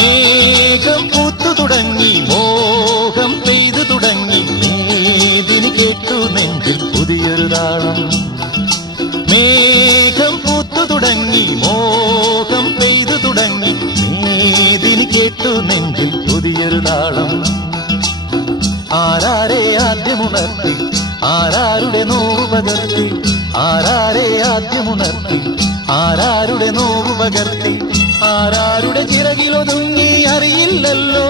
മേഘം പൂത്തു തുടങ്ങി, മോഹം പെയ്തു തുടങ്ങി, മേദിനി കേട്ടു നെഞ്ചിൽ പുതിയൊരു താളം. മേഘം പൂത്തു തുടങ്ങി, മോഹം പെയ്തു തുടങ്ങി, മേദിനി കേട്ടു നെഞ്ചിൽ പുതിയൊരു താളം. ആരാരെ ആദ്യമുണർത്തി, ആരാരുടെ നോവ് പകർത്തി, ആരാരെ ആദ്യമുണർത്തി, ആരാരുടെ നോവ് പകർത്തി, ആരാരുടെ ചിറകിലൊതുങ്ങി അറിയില്ലല്ലോ.